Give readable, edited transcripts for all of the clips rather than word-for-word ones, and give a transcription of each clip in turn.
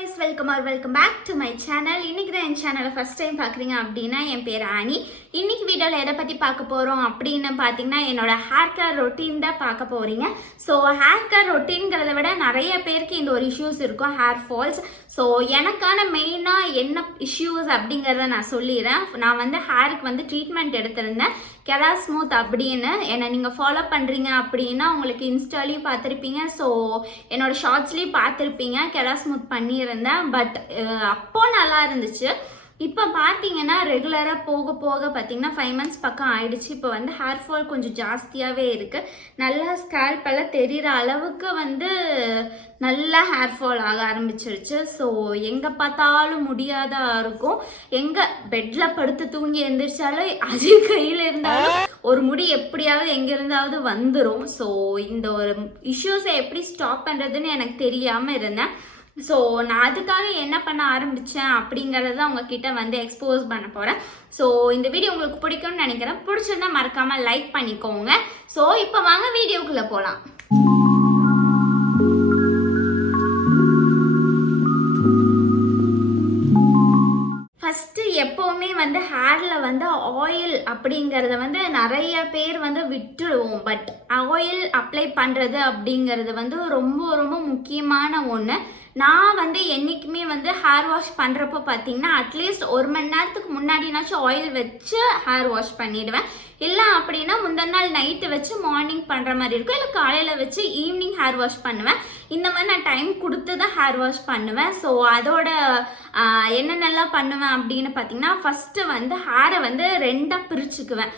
guys, welcome back to my channel. இன்னைக்கு தான் என் சேனலை ஃபர்ஸ்ட் டைம் பார்க்குறீங்க அப்படின்னா என் பேர் ஆனி. இன்னைக்கு வீடியோவில் எதை பற்றி பார்க்க போகிறோம் அப்படின்னு பார்த்தீங்கன்னா என்னோட ஹேர் கேர் ரொட்டீன் தான் பார்க்க போகிறீங்க. ஸோ ஹேர் கேர் ரொட்டீன்கிறத விட நிறைய பேருக்கு இந்த ஒரு இஷ்யூஸ் இருக்கும், ஹேர் ஃபால்ஸ். ஸோ எனக்கான மெயினாக என்ன இஷ்யூஸ் அப்படிங்கிறத நான் சொல்லிடுறேன். நான் வந்து ஹேருக்கு ட்ரீட்மெண்ட் எடுத்திருந்தேன், கெரா ஸ்மூத் அப்படின்னு. என்னை நீங்கள் ஃபாலோ பண்ணுறீங்க அப்படின்னா உங்களுக்கு இன்ஸ்டாலையும் பார்த்துருப்பீங்க, ஸோ என்னோட ஷார்ட்ஸ்லேயும் பார்த்துருப்பீங்க. கெரா ஸ்மூத் பண்ணியிருந்தேன், பட் அப்போ நல்லா இருந்துச்சு. இப்போ பார்த்தீங்கன்னா ரெகுலராக போக போக பார்த்தீங்கன்னா 5 months பக்கம் ஆயிடுச்சு. இப்போ ஹேர் ஃபால் கொஞ்சம் ஜாஸ்தியாகவே இருக்குது. நல்லா ஸ்கேல்ப் எல்லாம் தெரிகிற அளவுக்கு நல்லா ஹேர் ஃபால் ஆக ஆரம்பிச்சிருச்சு. ஸோ எங்கே பார்த்தாலும் முடியாதா இருக்கும். எங்கே பெட்டில் படுத்து தூங்கி எழுந்திரிச்சாலும் அது கையில் இருந்தாலும் ஒரு முடி எப்படியாவது எங்கே இருந்தாவது வந்துடும். ஸோ இந்த ஒரு இஷ்யூஸை எப்படி ஸ்டாப் பண்ணுறதுன்னு எனக்கு தெரியாமல் இருந்தேன். ஸோ நான் அதுக்காக என்ன பண்ண ஆரம்பித்தேன் அப்படிங்கிறத உங்ககிட்ட எக்ஸ்போஸ் பண்ண போகிறேன். ஸோ இந்த வீடியோ உங்களுக்கு பிடிக்கும்னு நினைக்கிறேன். பிடிச்சிருந்தா மறக்காமல் லைக் பண்ணிக்கோங்க. ஸோ இப்போ வாங்க வீடியோக்குள்ளே போகலாம். ஃபஸ்ட்டு எப்போவுமே ஹேரில் ஆயில் அப்படிங்கிறத நிறைய பேர் விட்டுடுவோம். பட் ஆயில் அப்ளை பண்ணுறது அப்படிங்கிறது ரொம்ப ரொம்ப முக்கியமான ஒன்று. நான் என்றைக்குமே ஹேர் வாஷ் பண்ணுறப்போ பார்த்தீங்கன்னா அட்லீஸ்ட் 1 மணி நேரத்துக்கு முன்னாடினாச்சும் ஆயில் வச்சு ஹேர் வாஷ் பண்ணிவிடுவேன். இல்லை அப்படின்னா முந்தின நாள் நைட்டு வச்சு மார்னிங் பண்ணுற மாதிரி இருக்கும், இல்லை காலையில் வச்சு ஈவினிங் ஹேர் வாஷ் பண்ணுவேன். இந்த மாதிரி நான் டைம் கொடுத்து தான் ஹேர் வாஷ் பண்ணுவேன். ஸோ அதோட என்னென்னலாம் பண்ணுவேன் அப்படின்னு பார்த்தீங்கன்னா ஃபஸ்ட்டு ஹேரை 2ஆக பிரிச்சுக்குவேன்.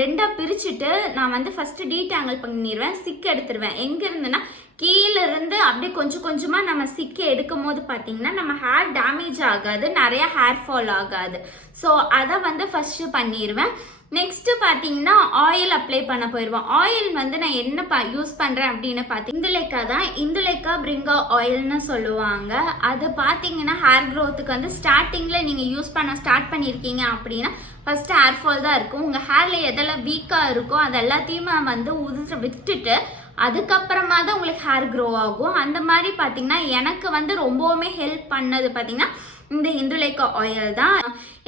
2ஆக பிரிச்சுட்டு நான் ஃபஸ்ட்டு டீடாங்கிள் பண்ணிடுவேன், சிக்கு எடுத்துருவேன். எங்கே இருந்துன்னா கீழே இருந்து அப்படியே கொஞ்சம் கொஞ்சமாக நம்ம சிக்கி எடுக்கும் போது பார்த்தீங்கன்னா நம்ம ஹேர் டேமேஜ் ஆகாது, நிறையா ஹேர் ஃபால் ஆகாது. ஸோ அதை ஃபஸ்ட்டு பண்ணிடுவேன். நெக்ஸ்ட்டு பார்த்தீங்கன்னா ஆயில் அப்ளை பண்ண போயிடுவோம். ஆயில் நான் என்ன யூஸ் பண்ணுறேன் அப்படின்னு பார்த்தீங்கன்னா இந்துலேக்கா தான். இந்துலேக்கா பிரிங்கா ஆயில்னு சொல்லுவாங்க. அது பார்த்தீங்கன்னா ஹேர் க்ரோத்துக்கு ஸ்டார்டிங்கில் நீங்கள் யூஸ் பண்ண ஸ்டார்ட் பண்ணியிருக்கீங்க அப்படின்னா ஃபஸ்ட்டு ஹேர் ஃபால் தான் இருக்கும். உங்கள் ஹேரில் எதெல்லாம் வீக்காக இருக்கோ அது எல்லாத்தையுமே உதிர விட்டுட்டு அதுக்கப்புறமா தான் உங்களுக்கு ஹேர் க்ரோ ஆகும். அந்த மாதிரி பார்த்தீங்கன்னா எனக்கு ரொம்பவுமே ஹெல்ப் பண்ணது பார்த்தீங்கன்னா இந்த இந்துலேக்கா ஆயில் தான்.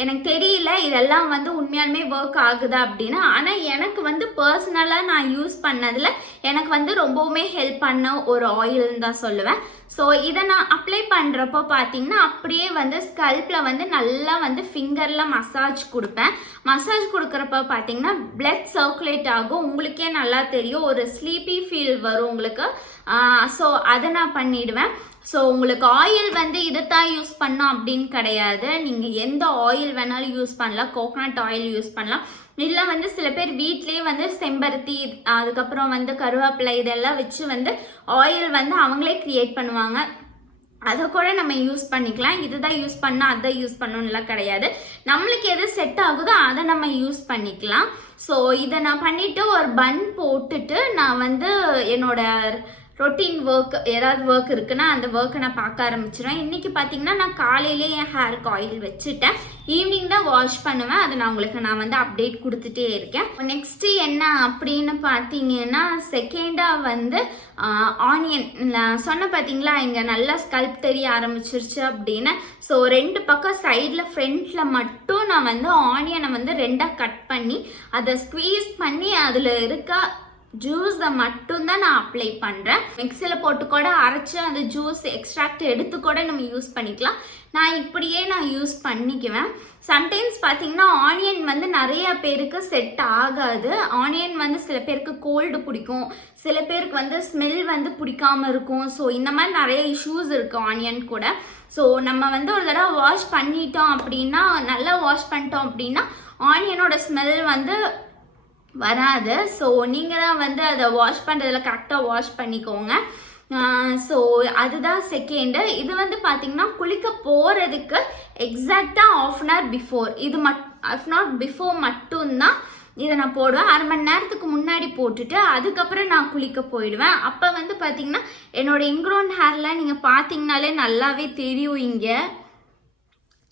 எனக்கு தெரியல இதெல்லாம் உண்மையாலுமே ஒர்க் ஆகுதா அப்படின்னு. ஆனால் எனக்கு பர்சனலாக நான் யூஸ் பண்ணதில் எனக்கு ரொம்பவுமே ஹெல்ப் பண்ண ஒரு ஆயில்னு தான் சொல்லுவேன். ஸோ இதை நான் அப்ளை பண்ணுறப்போ பார்த்தீங்கன்னா அப்படியே ஸ்கல்ப்பில் நல்லா ஃபிங்கரில் மசாஜ் கொடுப்பேன். மசாஜ் கொடுக்குறப்ப பார்த்தீங்கன்னா பிளட் சர்க்குலேட் ஆகும். உங்களுக்கே நல்லா தெரியும், ஒரு ஸ்லீப்பி ஃபீல் வரும் உங்களுக்கு. ஸோ அதை நான் பண்ணிடுவேன். ஸோ உங்களுக்கு ஆயில் இதைத்தான் யூஸ் பண்ணோம் அப்படின்னு கிடையாது. நீங்கள் எந்த ஆயில் வேணாலும் யூஸ் பண்ணலாம். கோகோனட் ஆயில் யூஸ் பண்ணலாம். இல்லை சில பேர் வீட்லேயே செம்பருத்தி அதுக்கப்புறம் கருவேப்பிலை இதெல்லாம் வச்சு ஆயில் அவங்களே க்ரியேட் பண்ணுவாங்க. அதை கூட நம்ம யூஸ் பண்ணிக்கலாம். இதுதான் யூஸ் பண்ணால் அதை யூஸ் பண்ணணும்லாம் கிடையாது. நம்மளுக்கு எது செட் ஆகுதோ அதை நம்ம யூஸ் பண்ணிக்கலாம். ஸோ இதை நான் பண்ணிவிட்டு ஒரு பன் போட்டுட்டு நான் என்னோட ரொட்டீன் ஒர்க் ஏதாவது ஒர்க் இருக்குன்னா அந்த ஒர்க்கை நான் பார்க்க ஆரம்பிச்சிடுவேன். இன்றைக்கி பார்த்தீங்கன்னா நான் காலையிலே என் ஹேருக்கு ஆயில் வச்சுட்டேன், ஈவினிங் தான் வாஷ் பண்ணுவேன். அதை நான் உங்களுக்கு அப்டேட் கொடுத்துட்டே இருக்கேன். நெக்ஸ்ட்டு என்ன அப்படின்னு பார்த்தீங்கன்னா செகண்டாக ஆனியன் நான் சொன்ன பார்த்தீங்களா இங்கே நல்லா ஸ்கல்ப் தெரிய ஆரம்பிச்சிருச்சு அப்படின்னு. ஸோ 2 பக்கம் சைடில் ஃப்ரண்ட்டில் மட்டும் நான் ஆனியனை 2ஆக கட் பண்ணி அதை ஸ்க்வீஸ் பண்ணி அதில் இருக்க ஜூஸை மட்டும்தான் நான் அப்ளை பண்ணுறேன். மிக்சியில் போட்டு கூட அரைச்சி அந்த ஜூஸ் எக்ஸ்ட்ராக்ட் எடுத்து கூட நம்ம யூஸ் பண்ணிக்கலாம். நான் யூஸ் பண்ணிக்குவேன். சம்டைம்ஸ் பார்த்தீங்கன்னா ஆனியன் நிறைய பேருக்கு செட் ஆகாது. ஆனியன் சில பேருக்கு கோல்டு பிடிக்கும், சில பேருக்கு ஸ்மெல் பிடிக்காம இருக்கும். ஸோ இந்த மாதிரி நிறைய இஷ்யூஸ் இருக்குது ஆனியன் கூட. ஸோ நம்ம ஒரு தடவை வாஷ் பண்ணிட்டோம் அப்படின்னா, நல்லா வாஷ் பண்ணிட்டோம் அப்படின்னா ஆனியனோட ஸ்மெல் வராது. ஸோ நீங்கள் தான் அதை வாஷ் பண்ணுறதுல கரெக்டாக வாஷ் பண்ணிக்கோங்க. ஸோ அதுதான் செகண்டு. இது பார்த்தீங்கன்னா குளிக்க போகிறதுக்கு எக்ஸாக்டாக 1/2 hour பிஃபோர், இது 1/2 hour பிஃபோர் மட்டும்தான் இதை நான் போடுவேன். 1/2 மணி நேரத்துக்கு முன்னாடி போட்டுட்டு அதுக்கப்புறம் நான் குளிக்க போயிடுவேன். அப்போ பார்த்தீங்கன்னா என்னோடய இன்க்ரோன் ஹேர்லாம் நீங்கள் பார்த்தீங்கனாலே நல்லாவே தெரியும் இங்கே.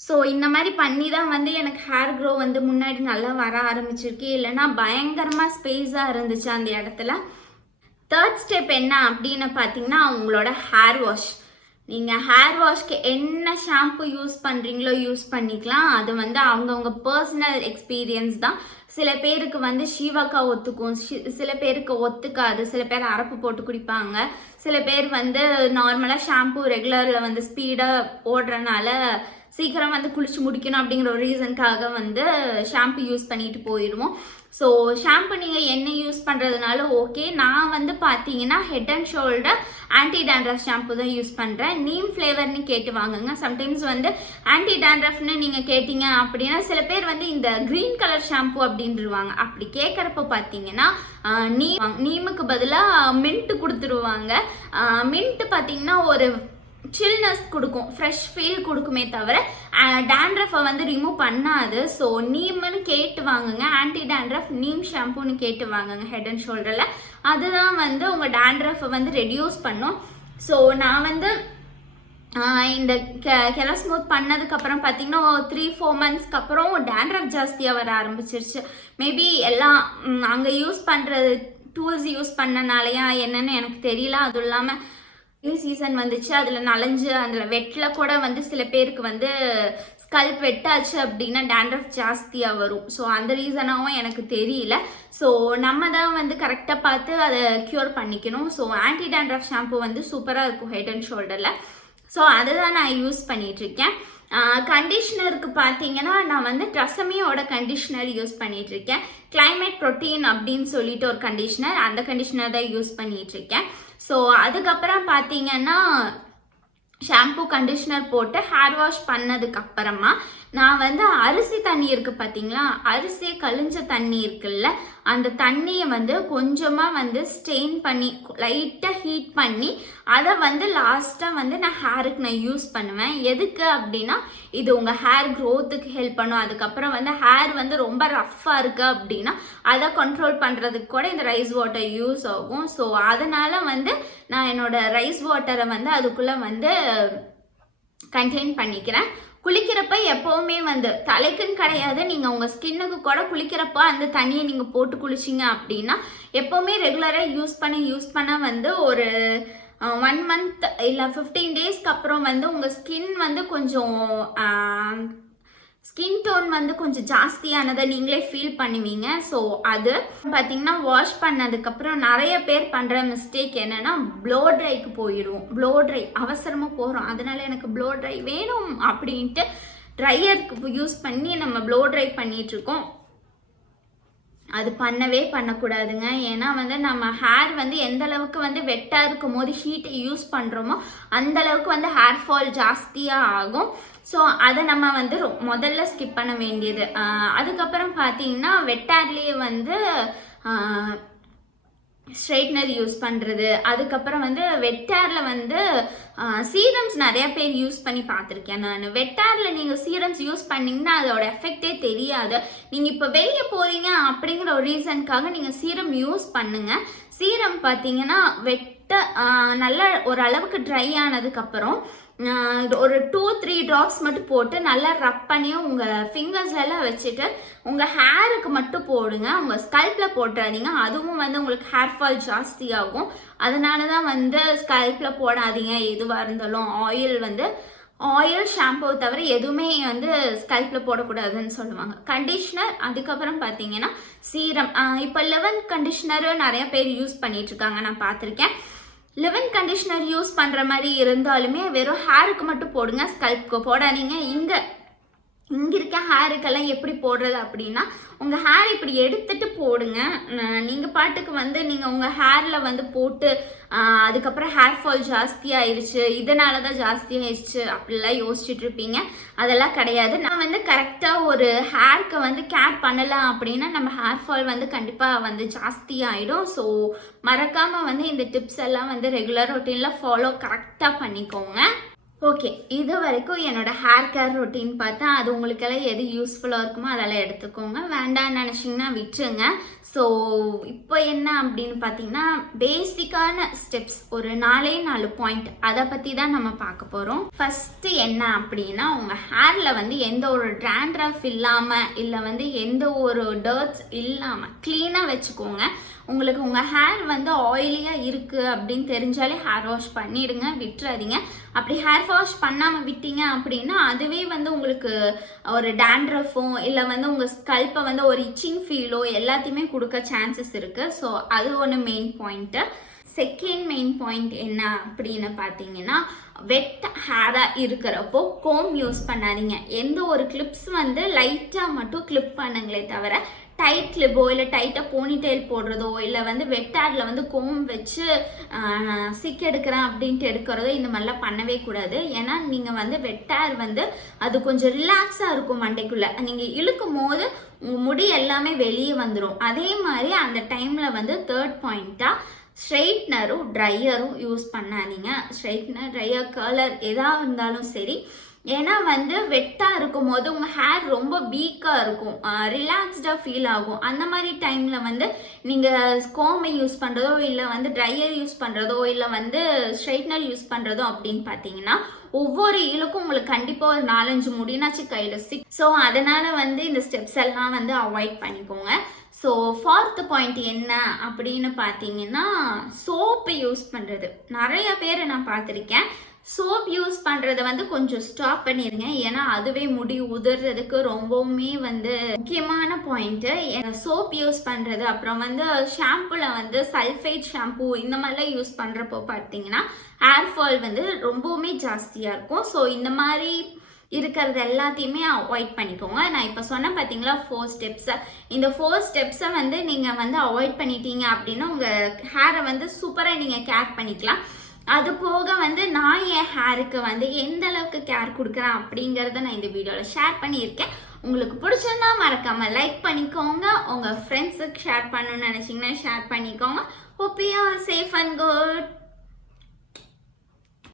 ஸோ இந்த மாதிரி பண்ணி தான் எனக்கு ஹேர் க்ரோ முன்னாடி நல்லா வர ஆரம்பிச்சிருக்கு. இல்லைன்னா பயங்கரமாக ஸ்பேஸாக இருந்துச்சு அந்த இடத்துல. தேர்ட் ஸ்டெப் என்ன அப்படின்னு பார்த்தீங்கன்னா உங்களோட ஹேர் வாஷ். நீங்கள் ஹேர் வாஷ்க்கு என்ன ஷாம்பு யூஸ் பண்ணுறீங்களோ யூஸ் பண்ணிக்கலாம். அது வந்து அவங்கவுங்க பர்சனல் எக்ஸ்பீரியன்ஸ் தான். சில பேருக்கு வந்து ஷீவாக்கா ஒத்துக்கும், சில பேருக்கு ஒத்துக்காது. சில பேர் அரப்பு போட்டு குடிப்பாங்க. சில பேர் வந்து நார்மலாக ஷாம்பு ரெகுலரில் வந்து ஸ்பீடாக ஓடுறனால சீக்கிரம் வந்து குளிச்சு முடிக்கணும் அப்படிங்கிற ஒரு ரீசனுக்காக வந்து ஷாம்பு யூஸ் பண்ணிட்டு போயிடுவோம். ஸோ ஷாம்பு நீங்கள் என்ன யூஸ் பண்ணுறதுனால ஓகே. நான் வந்து பார்த்தீங்கன்னா head and shoulder anti dandruff shampoo தான் யூஸ் பண்ணுறேன். நீம் ஃப்ளேவர்னு கேட்டு வாங்குங்க. சம்டைம்ஸ் வந்து ஆன்டி டேண்ட்ரஃப்னு நீங்கள் கேட்டிங்க அப்படின்னா சில பேர் வந்து இந்த க்ரீன் கலர் ஷாம்பு அப்படின்ட்டுருவாங்க. அப்படி கேட்குறப்ப பார்த்தீங்கன்னா நீமுக்கு பதிலாக மின்ட்டு கொடுத்துருவாங்க. மின்ட்டு பார்த்தீங்கன்னா ஒரு சில்னஸ் கொடுக்கும், ஃப்ரெஷ் ஃபீல் கொடுக்குமே தவிர டேண்ட்ரஃபை வந்து ரிமூவ் பண்ணாது. ஸோ நீம்னு கேட்டு வாங்குங்க. ஆன்டி டேண்ட்ரஃப் நீம் ஷாம்புன்னு கேட்டு வாங்குங்க ஹெட் அண்ட் ஷோல்டரில். அதுதான் வந்து உங்கள் டேண்ட்ரஃபை வந்து ரெடியூஸ் பண்ணும். ஸோ நான் வந்து இந்த ஹெயர் ஸ்மூத் பண்ணதுக்கப்புறம் பார்த்தீங்கன்னா 3-4 மந்த்ஸ்க்கு அப்புறம் டேண்ட்ரஃப் ஜாஸ்தியாக வர ஆரம்பிச்சிருச்சு. மேபி எல்லாம் அங்கே யூஸ் பண்ணுறது டூல்ஸ் யூஸ் பண்ணனாலையா என்னன்னு எனக்கு தெரியல. அதுவும் இல்லாமல் சீசன் வந்துச்சு, அதில் நனைஞ்சு அதில் வெட்டில் கூட வந்து சில பேருக்கு வந்து ஸ்கல்ப் வெட்டாச்சு அப்படின்னா டேண்ட்ரஃப் ஜாஸ்தியாக வரும். ஸோ அந்த ரீசனாகவும் எனக்கு தெரியல. ஸோ நம்ம தான் வந்து கரெக்டாக பார்த்து அதை க்யூர் பண்ணிக்கணும். ஸோ ஆன்டி டேண்ட்ரஃப் ஷாம்பு வந்து சூப்பராக இருக்கும் ஹெட் அண்ட் ஷோல்டரில். ஸோ அதை தான் நான் யூஸ் பண்ணிகிட்ருக்கேன். கண்டிஷ்னருக்கு பார்த்தீங்கன்னா நான் வந்து ட்ரெஸ்ஸமியோட கண்டிஷ்னர் யூஸ் பண்ணிகிட்ருக்கேன். கிளைமேட் ப்ரோட்டீன் அப்படின்னு சொல்லிட்டு ஒரு கண்டிஷ்னர், அந்த கண்டிஷ்னர் தான் யூஸ் பண்ணிகிட்ருக்கேன். ஸோ அதுக்கப்புறம் பார்த்தீங்கன்னா ஷாம்பு கண்டிஷ்னர் போட்டு ஹேர் வாஷ் பண்ணதுக்கு அப்புறமா நான் வந்து அரிசி தண்ணி இருக்குது பார்த்தீங்களா, அரிசி கழிஞ்ச தண்ணி இருக்குல்ல, அந்த தண்ணியை வந்து கொஞ்சமாக வந்து ஸ்டெயின் பண்ணி லைட்டாக ஹீட் பண்ணி அதை வந்து லாஸ்ட்டாக வந்து நான் ஹேருக்கு நான் யூஸ் பண்ணுவேன். எதுக்கு அப்படின்னா இது உங்கள் ஹேர் க்ரோத்துக்கு ஹெல்ப் பண்ணும். அதுக்கப்புறம் வந்து ஹேர் வந்து ரொம்ப ரஃப்பாக இருக்குது அப்படின்னா அதை கண்ட்ரோல் பண்ணுறதுக்கு கூட இந்த ரைஸ் வாட்டர் யூஸ் ஆகும். ஸோ அதனால் வந்து நான் என்னோடய ரைஸ் வாட்டரை வந்து அதுக்குள்ளே வந்து கண்டெயின் பண்ணிக்கிறேன். குளிக்கிறப்ப எப்போவுமே வந்து தலைக்குன்னு கிடையாது, நீங்கள் உங்கள் ஸ்கின்னுக்கு கூட குளிக்கிறப்ப அந்த தண்ணியை நீங்கள் போட்டு குளிச்சிங்க அப்படின்னா எப்போவுமே ரெகுலராக யூஸ் பண்ண வந்து ஒரு 1 மந்த் இல்லை 15 டேஸ்க்கு அப்புறம் வந்து உங்கள் ஸ்கின் வந்து கொஞ்சம் ஸ்கின் டோன் வந்து கொஞ்சம் ஜாஸ்தியானதை நீங்களே ஃபீல் பண்ணுவீங்க. ஸோ அது பார்த்தீங்கன்னா வாஷ் பண்ணதுக்கப்புறம் நிறைய பேர் பண்ணுற மிஸ்டேக் என்னென்னா ப்ளோ ட்ரைக்கு போயிடும். ப்ளோ ட்ரை அவசரமாக போகிறோம், அதனால எனக்கு ப்ளோ ட்ரை வேணும் அப்படின்ட்டு ட்ரையருக்கு யூஸ் பண்ணி நம்ம ப்ளோ ட்ரை பண்ணிகிட்ருக்கோம். அது பண்ணவே பண்ணக்கூடாதுங்க. ஏன்னா வந்து நம்ம ஹேர் வந்து எந்த அளவுக்கு வந்து வெட்டாக இருக்கும் போது ஹீட்டை யூஸ் பண்ணுறோமோ அந்த அளவுக்கு வந்து ஹேர் ஃபால் ஜாஸ்தியாக ஆகும். ஸோ அதை நம்ம வந்து முதல்ல ஸ்கிப் பண்ண வேண்டியது. அதுக்கப்புறம் பார்த்தீங்கன்னா வெட்டார்லேயே வந்து ஸ்ட்ரைட்னர் யூஸ் பண்ணுறது. அதுக்கப்புறம் வந்து வெட்டாரில் வந்து சீரம்ஸ் நிறையா பேர் யூஸ் பண்ணி பார்த்துருக்கேன் நான். வெட்டாரில் நீங்கள் சீரம்ஸ் யூஸ் பண்ணிங்கன்னா அதோட எஃபெக்டே தெரியாது. நீங்கள் இப்போ வெளியே போகிறீங்க அப்படிங்கிற ஒரு ரீசனுக்காக நீங்கள் சீரம் யூஸ் பண்ணுங்கள். சீரம் பார்த்தீங்கன்னா நல்ல ஒரு அளவுக்கு ட்ரை ஆனதுக்கப்புறம் ஒரு 2-3 ட்ராப்ஸ் மட்டும் போட்டு நல்லா ரப் பண்ணி உங்கள் ஃபிங்கர்ஸ்லாம் வச்சுட்டு உங்கள் ஹேருக்கு மட்டும் போடுங்க. உங்கள் ஸ்கல்ப்பில் போட்டுறாதீங்க, அதுவும் வந்து உங்களுக்கு ஹேர் ஃபால் ஜாஸ்தி ஆகும். அதனால தான் வந்து ஸ்கல்ப்பில் போடாதீங்க. எதுவாக இருந்தாலும் ஆயில் ஷாம்புவை தவிர எதுவுமே வந்து ஸ்கல்ப்பில் போடக்கூடாதுன்னு சொல்லுவாங்க. கண்டிஷ்னர், அதுக்கப்புறம் பார்த்தீங்கன்னா சீரம். இப்போ லெவன் கண்டிஷ்னரும் நிறைய பேர் யூஸ் பண்ணிகிட்ருக்காங்க, நான் பார்த்துருக்கேன். லெவன் கண்டிஷ்னர் யூஸ் பண்ணுற மாதிரி இருந்தாலுமே வெறும் ஹேருக்கு மட்டும் போடுங்க, ஸ்கல்ப்க்கு போடாதீங்க. இங்கே இருக்க ஹேருக்கெல்லாம் எப்படி போடுறது அப்படின்னா உங்கள் ஹேர் இப்படி எடுத்துட்டு போடுங்க. நீங்கள் பாட்டுக்கு வந்து நீங்கள் உங்கள் ஹேரில் வந்து போட்டு அதுக்கப்புறம் ஹேர் ஃபால் ஜாஸ்தி ஆயிடுச்சு, இதனால தான் ஜாஸ்தி ஆயிடுச்சு அப்படிலாம் யோசிச்சுட்டு இருப்பீங்க. அதெல்லாம் கிடையாது. நான் வந்து கரெக்டாக ஒரு ஹேருக்கு வந்து கேர் பண்ணலாம் அப்படின்னா நம்ம ஹேர் ஃபால் வந்து கண்டிப்பாக வந்து ஜாஸ்தி ஆகிடும். ஸோ மறக்காமல் வந்து இந்த டிப்ஸ் எல்லாம் வந்து ரெகுலர் ரொட்டீனில் ஃபாலோ கரெக்டாக பண்ணிக்கோங்க. ஓகே, இது வரைக்கும் என்னோட ஹேர் கேர் ரொட்டீன் பார்த்தா அது உங்களுக்கெல்லாம் எது யூஸ்ஃபுல்லாக இருக்குமோ அதெல்லாம் எடுத்துக்கோங்க. வேண்டாம்னு நினச்சிங்கன்னா விட்டுருங்க. ஸோ இப்போ என்ன அப்படின்னு பார்த்தீங்கன்னா பேசிக்கான ஸ்டெப்ஸ் ஒரு 4 பாயிண்ட் அதை பற்றி தான் நம்ம பார்க்க போகிறோம். ஃபஸ்ட்டு என்ன அப்படின்னா உங்கள் ஹேரில் வந்து எந்த ஒரு ட்ராண்ட்ரஃப் இல்லாமல் இல்லை வந்து எந்த ஒரு டர்ட்ஸ் இல்லாமல் க்ளீனாக வச்சுக்கோங்க. உங்களுக்கு உங்கள் ஹேர் வந்து ஆயிலியாக இருக்குது அப்படின்னு தெரிஞ்சாலே ஹேர் வாஷ் பண்ணிடுங்க, விட்டுறாதீங்க. அப்படி ஹேர் வாஷ் பண்ணாமல் விட்டீங்க அப்படின்னா அதுவே வந்து உங்களுக்கு ஒரு டேண்ட்ரஃபோ இல்லை வந்து உங்கள் ஸ்கல்ப்பை வந்து ஒரு இச்சிங் ஃபீலோ எல்லாத்தையுமே கொடுக்க சான்சஸ் இருக்குது. ஸோ அது ஒன்று main point. Second main point என்ன அப்படின்னு பார்த்தீங்கன்னா, வெட் ஹேராக இருக்கிறப்போ கோம் யூஸ் பண்ணாதீங்க. எந்த ஒரு கிளிப்ஸ் வந்து லைட்டாக மட்டும் கிளிப் பண்ணுங்களே தவிர டைட் கிளிப்போ இல்லை டைட்டாக போனிடெயில் போடுறதோ இல்லை வந்து வெட் ஹேரில் வந்து கோம் வச்சு சிக் எடுக்கிறேன் அப்படின்ட்டு எடுக்கிறதோ இந்த மாதிரிலாம் பண்ணவே கூடாது. ஏன்னா நீங்கள் வந்து வெட் ஹேர் வந்து அது கொஞ்சம் ரிலாக்ஸாக இருக்கும் மண்டைக்குள்ளே. நீங்கள் இழுக்கும் போது உங்கள் முடி எல்லாமே வெளியே வந்துடும். அதே மாதிரி அந்த டைமில் வந்து தேர்ட் பாயிண்ட்டாக ஸ்ட்ரெயிட்னரும் ட்ரையரும் யூஸ் பண்ணாதீங்க. ஸ்ட்ரெயிட்னர், ட்ரையர், கலர் எதாக இருந்தாலும் சரி. ஏன்னா வந்து வெட்டாக இருக்கும் போது உங்கள் ஹேர் ரொம்ப வீக்காக இருக்கும், ரிலாக்ஸ்டாக ஃபீல் ஆகும். அந்த மாதிரி டைமில் வந்து நீங்கள் கோமை யூஸ் பண்ணுறதோ இல்லை வந்து ட்ரையர் யூஸ் பண்ணுறதோ இல்லை வந்து ஸ்ட்ரெயிட்னர் யூஸ் பண்ணுறதோ அப்படின்னு பார்த்தீங்கன்னா ஒவ்வொரு இழுக்கும் உங்களுக்கு கண்டிப்பாக ஒரு 4-5 முடினாச்சு கையில் சிக். ஸோ அதனால் வந்து இந்த ஸ்டெப்ஸ் எல்லாம் வந்து அவாய்ட் பண்ணிக்கோங்க. ஸோ ஃபோர்த் பாயிண்ட் என்ன அப்படின்னு பார்த்தீங்கன்னா, சோப்பு யூஸ் பண்ணுறது. நிறைய பேர் நான் பார்த்துருக்கேன், சோப் யூஸ் பண்ணுறத வந்து கொஞ்சம் ஸ்டாப் பண்ணிடுங்க. ஏன்னா அதுவே முடி உதிர்றதுக்கு ரொம்பவுமே வந்து முக்கியமான பாயிண்ட்டு. சோப் யூஸ் பண்ணுறது, அப்புறம் வந்து ஷாம்புவில் வந்து சல்ஃபேட் ஷாம்பு இந்த மாதிரிலாம் யூஸ் பண்ணுறப்போ பார்த்தீங்கன்னா ஹேர் ஃபால் வந்து ரொம்பவுமே ஜாஸ்தியாக இருக்கும். ஸோ இந்த மாதிரி இருக்கிறது எல்லாத்தையுமே அவாய்ட் பண்ணிக்கோங்க. நான் இப்போ சொன்னேன் பார்த்தீங்களா 4 ஸ்டெப்ஸை, இந்த 4 ஸ்டெப்ஸை வந்து நீங்கள் வந்து அவாய்ட் பண்ணிட்டீங்க அப்படின்னா உங்கள் ஹேரை வந்து சூப்பராக நீங்கள் கேர் பண்ணிக்கலாம். அது போக வந்து நான் என் ஹேருக்கு வந்து எந்த அளவுக்கு கேர் கொடுக்குறேன் அப்படிங்கிறத நான் இந்த வீடியோவில் ஷேர் பண்ணியிருக்கேன். உங்களுக்கு பிடிச்சிருந்தா மறக்காமல் லைக் பண்ணிக்கோங்க. உங்கள் ஃப்ரெண்ட்ஸுக்கு ஷேர் பண்ணணும்னு நினச்சிங்கன்னா ஷேர் பண்ணிக்கோங்க. Hope you are safe and good.